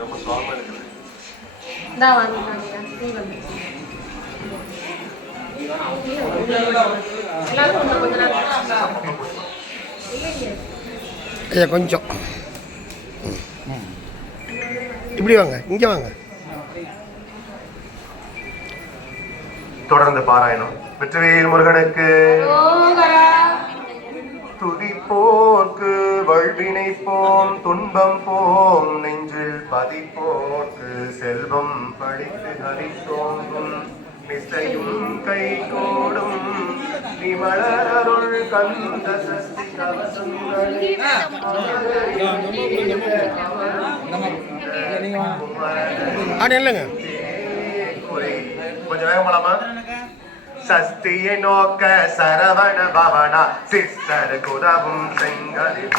ரொம்ப சுவாமா இருக்குது. ஐயா கொஞ்சம் இப்படி வாங்க, இங்கே வாங்க. தொடர்ந்து பாராயணம். வெற்றிவேல் முருகனுக்கு துதிப்போர்க்கு வல்வினை போம் துன்பம் போம் நெஞ்சில் பதிப்போர்க்கு செல்வம் படித்து ஹரித்தோங்கும் நிசையும் கை கோடும் நிமலருள் கந்த சஷ்டி கவசங்களை இல்லைங்க கொஞ்சம் வேகமாலாமா? சஸ்தியை நோக்க சரவண பவனா சிஸ்டர் குதவும் செங்கலில்